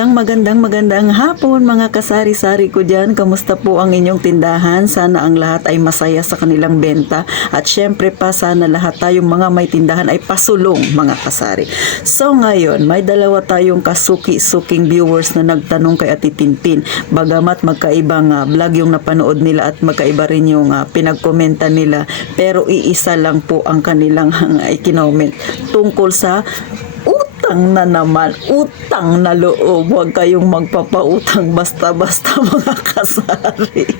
Isang magandang hapon mga kasari-sari ko dyan. Kamusta po ang inyong tindahan? Sana ang lahat ay masaya sa kanilang benta. At syempre pa sana lahat tayong mga may tindahan ay pasulong mga kasari. So ngayon, may dalawa tayong kasuki-suking viewers na nagtanong kay Ate Tintin. Bagamat magkaibang vlog yung napanood nila at magkaiba rin yung pinagkomenta nila. Pero iisa lang po ang kanilang ikinoment tungkol sa utang na naman, utang na loob. Huwag kayong magpapautang basta-basta mga kasari.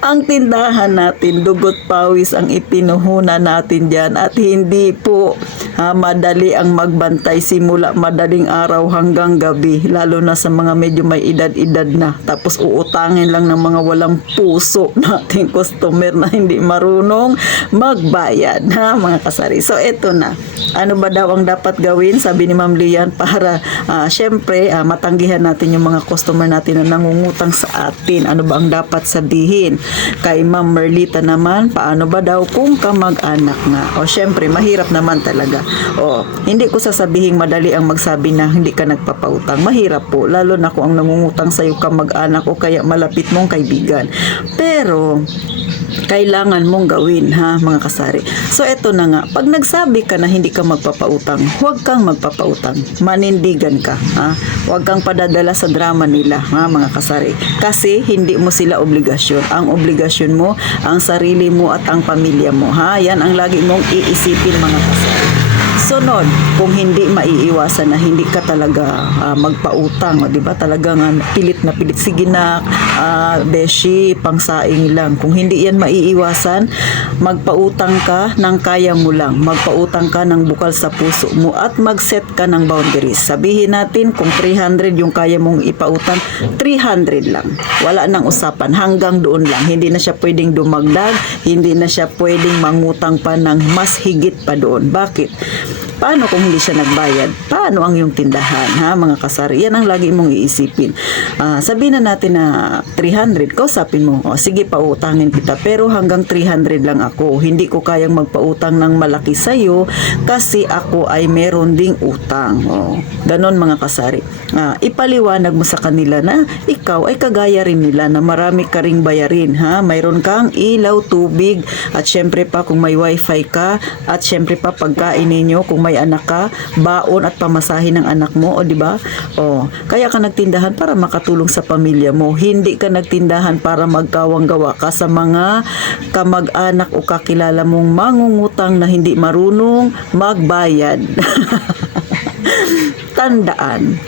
Ang tindahan natin, dugot pawis ang ipinuhunan natin dyan at hindi po madali ang magbantay simula madaling araw hanggang gabi, lalo na sa mga medyo may edad-edad na. Tapos uutangin lang ng mga walang puso nating customer na hindi marunong magbayad mga kasari. So eto na, ano ba daw ang dapat gawin? Sabi ni Ma'am Lian para syempre matanggihan natin yung mga customer natin na nangungutang sa atin. Ano ba ang dapat sabihin? Kay Ma'am Merlita naman, paano ba daw kung kamag-anak nga? O syempre, mahirap naman talaga. O, hindi ko sasabihin madali ang magsabi na hindi ka nagpapautang. Mahirap po, lalo na kung ang nangungutang sa'yo kamag-anak o kaya malapit mong kaibigan. Pero kailangan mong gawin mga kasari. So eto na nga, pag nagsabi ka na hindi ka magpapautang, huwag kang magpapautang. Manindigan ka. Huwag kang padadala sa drama nila mga kasari. Kasi hindi mo sila obligasyon. Ang obligasyon mo, ang sarili mo at ang pamilya mo. Yan ang lagi mong iisipin mga kasari. Sunod, kung hindi maiiwasan na hindi ka talaga magpautang, di ba? Talagang pilit na pilit, sige na, beshi, pangsaing lang. Kung hindi yan maiiwasan, magpautang ka ng kaya mo lang. Magpautang ka ng bukal sa puso mo at mag-set ka ng boundaries. Sabihin natin, kung 300 yung kaya mong ipautang, 300 lang. Wala nang usapan, hanggang doon lang. Hindi na siya pwedeng dumagdag, hindi na siya pwedeng mangutang pa ng mas higit pa doon. Bakit? Paano kung hindi siya nagbayad? Paano ang iyong tindahan, mga kasari? Yan ang lagi mong iisipin. Sabihin na natin na 300, kausapin mo, sige pautangin kita, pero hanggang 300 lang ako. Hindi ko kayang magpautang ng malaki sa'yo kasi ako ay meron ding utang. Ganon mga kasari. Ipaliwanag mo sa kanila na ikaw ay kagaya rin nila na marami ka ring bayarin. Mayroon kang ilaw, tubig, at syempre pa kung may wifi ka, at syempre pa pagkain ninyo, kung may anak ka, baon at pamasahin ng anak mo, di ba? Kaya ka nagtindahan para makatulong sa pamilya mo. Hindi ka nagtindahan para magkawang-gawa ka sa mga kamag-anak o kakilala mong mangungutang na hindi marunong magbayad. Tandaan,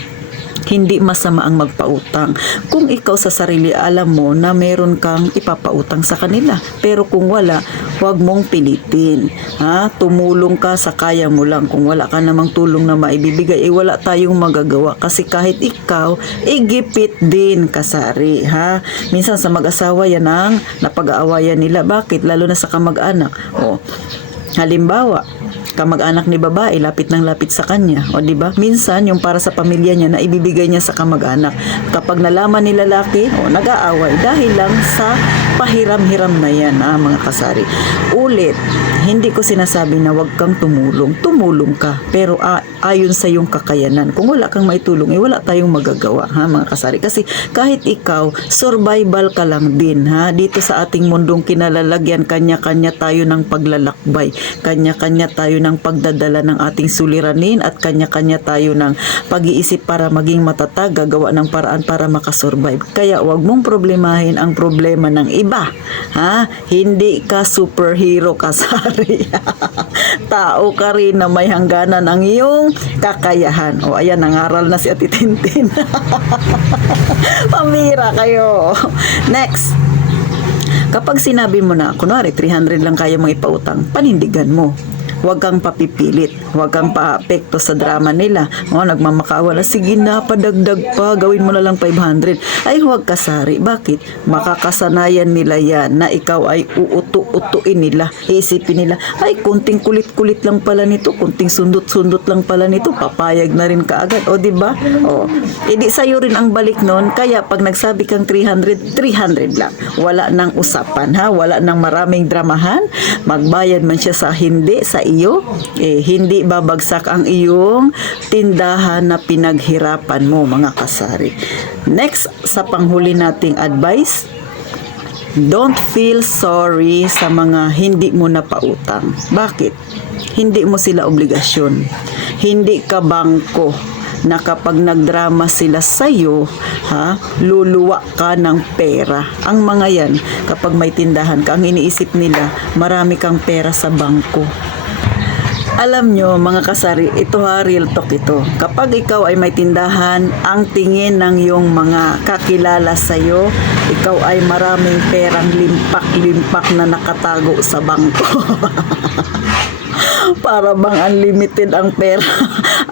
hindi masama ang magpautang. Kung ikaw sa sarili alam mo na meron kang ipapautang sa kanila. Pero kung wala, huwag mong pilitin. Tumulong ka sa kaya mo lang. Kung wala ka namang tulong na maibibigay, wala tayong magagawa. Kasi kahit ikaw, igipit din kasari. Minsan sa mag-asawa yan ang napag-aawayan nila. Bakit? Lalo na sa kamag-anak. Halimbawa, kamag-anak ni babae, lapit ng lapit sa kanya. Di ba? Minsan, yung para sa pamilya niya na ibibigay niya sa kamag-anak. Kapag nalaman ni lalaki, nag-aaway dahil lang sa pahiram-hiram na yan, mga kasari. Ulit, hindi ko sinasabi na wag kang tumulong. Tumulong ka, pero ayon sa iyong kakayanan. Kung wala kang maitulong, wala tayong magagawa, mga kasari. Kasi kahit ikaw, survival ka lang din, dito sa ating mundong kinalalagyan, kanya-kanya tayo ng paglalakbay. Kanya-kanya tayo ng pagdadala ng ating suliranin at kanya-kanya tayo ng pag-iisip para maging matatag, gagawa ng paraan para makasurvive. Kaya wag mong problemahin ang problema ng iba. Hindi ka superhero kasari. Tao ka rin na may hangganan ang iyong kakayahan. Ayan, nangaral na si Ate Tintin. Pamira kayo. Next. Kapag sinabi mo na, kunwari 300 lang kaya mong ipautang, panindigan mo. Huwag kang papipilit. Huwag kang paapekto sa drama nila. Nagmamakaawa na, sige na, padagdag pa, gawin mo na lang 500. Ay, huwag kasari. Bakit? Makakasanayan nila yan na ikaw ay uutu-utuin nila. Iisipin nila, ay, kunting kulit-kulit lang pala nito, kunting sundot-sundot lang pala nito, papayag na rin kaagad. Diba? Edi sa'yo rin ang balik nun. Kaya pag nagsabi kang 300, 300 lang. Wala nang usapan, wala nang maraming dramahan. Magbayad man siya sa hindi, sa iyo, hindi babagsak ang iyong tindahan na pinaghirapan mo, mga kasari. Next, sa panghuli nating advice, don't feel sorry sa mga hindi mo napautang. Bakit? Hindi mo sila obligasyon. Hindi ka bangko na kapag nagdrama sila sa'yo, luluwa ka ng pera. Ang mga yan, kapag may tindahan ka, ang iniisip nila, marami kang pera sa bangko. Alam nyo, mga kasari, ito real talk ito. Kapag ikaw ay may tindahan, ang tingin ng iyong mga kakilala sa'yo, ikaw ay maraming perang limpak-limpak na nakatago sa bangko. Para bang unlimited ang pera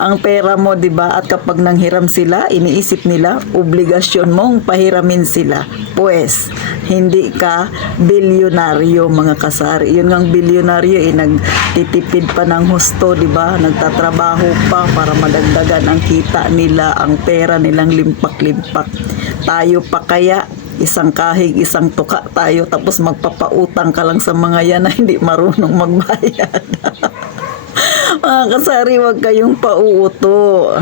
ang pera mo, 'di ba? At kapag nanghiram sila, iniisip nila obligasyon mong pahiramin sila. Pues hindi ka bilyonaryo, mga kasari. Yun ngang bilyonaryo, nagtitipid pa ng husto, 'di ba? Nagtatrabaho pa para madagdagan ang kita nila, ang pera nilang limpak-limpak. Tayo pa kaya isang kahig, isang tuka tayo, tapos magpapautang ka lang sa mga yan na hindi marunong magbayad. Mga kasari, wag kayong pauuto,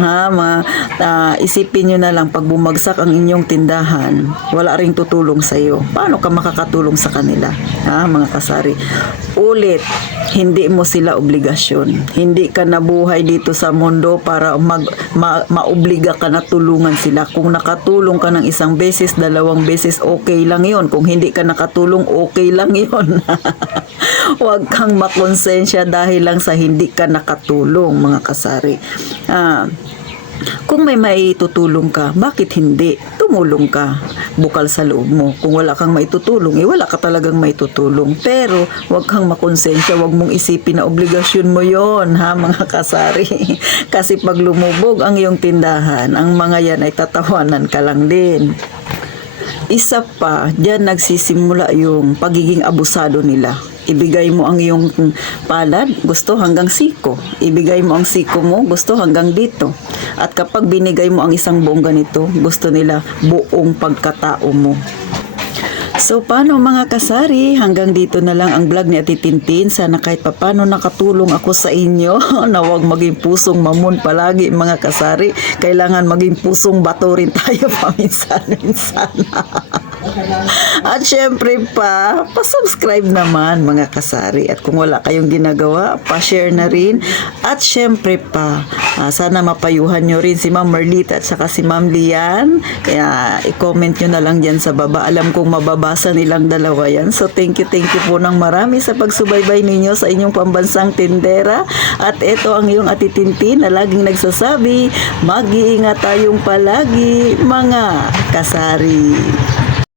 isipin nyo na lang, pag bumagsak ang inyong tindahan, wala ring tutulong sa iyo. Paano ka makakatulong sa kanila, mga kasari? Ulit, hindi mo sila obligasyon. Hindi ka nabuhay dito sa mundo para maobliga ka na tulungan sila. Kung nakatulong ka ng isang beses, dalawang beses, okay lang yon. Kung hindi ka nakatulong, okay lang yon. Huwag kang makonsensya dahil lang sa hindi ka nakatulong, mga kasari. Kung may maitutulong ka, bakit hindi? Tumulong ka, bukal sa loob mo. Kung wala kang maitutulong, wala ka talagang maitutulong. Pero, huwag kang makonsensya, huwag mong isipin na obligasyon mo yon, mga kasari. Kasi pag lumubog ang iyong tindahan, ang mga yan ay tatawanan ka lang din. Isa pa, diyan nagsisimula yung pagiging abusado nila. Ibigay mo ang iyong palad, gusto hanggang siko. Ibigay mo ang siko mo, gusto hanggang dito. At kapag binigay mo ang isang buong ganito, gusto nila buong pagkatao mo. So, paano mga kasari? Hanggang dito na lang ang vlog ni Ate Tintin. Sana kahit papano nakatulong ako sa inyo na huwag maging pusong mamon palagi, mga kasari. Kailangan maging pusong bato rin tayo paminsan-minsan. At syempre pa-subscribe naman, mga kasari. At kung wala kayong ginagawa, pa-share na rin. At syempre sana mapayuhan nyo rin si Ma'am Merlita at saka si Ma'am Lian. Kaya i-comment nyo na lang dyan sa baba. Alam kong mababasa nilang dalawa yan. So thank you po ng marami sa pagsubaybay ninyo sa inyong pambansang tindera. At ito ang iyong Ate Tintin na laging nagsasabi, mag-iingat tayong palagi, mga kasari.